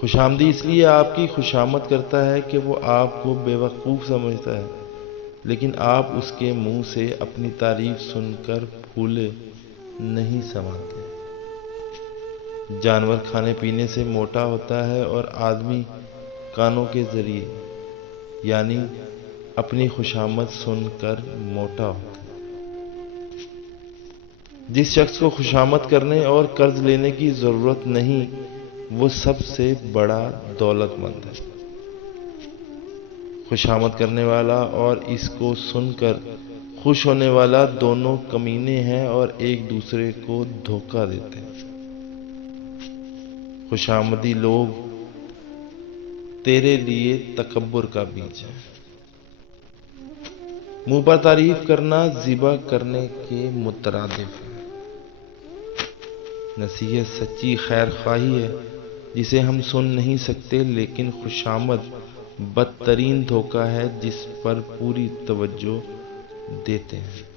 خوشامدی اس لیے آپ کی خوشامد کرتا ہے کہ وہ آپ کو بیوقوف سمجھتا ہے، لیکن آپ اس کے منہ سے اپنی تعریف سن کر پھولے نہیں سماتے۔ جانور کھانے پینے سے موٹا ہوتا ہے اور آدمی کانوں کے ذریعے یعنی اپنی خوشامد سن کر موٹا ہوتا ہے۔ جس شخص کو خوشامد کرنے اور قرض لینے کی ضرورت نہیں وہ سب سے بڑا دولت مند ہے۔ خوشامد کرنے والا اور اس کو سن کر خوش ہونے والا دونوں کمینے ہیں اور ایک دوسرے کو دھوکہ دیتے ہیں۔ خوشامدی لوگ تیرے لیے تکبر کا بیج ہے۔ منہ پر تعریف کرنا ذبح کرنے کے مترادف ہے۔ نصیحت سچی خیر خواہی ہے جسے ہم سن نہیں سکتے، لیکن خوشامد بدترین دھوکہ ہے جس پر پوری توجہ دیتے ہیں۔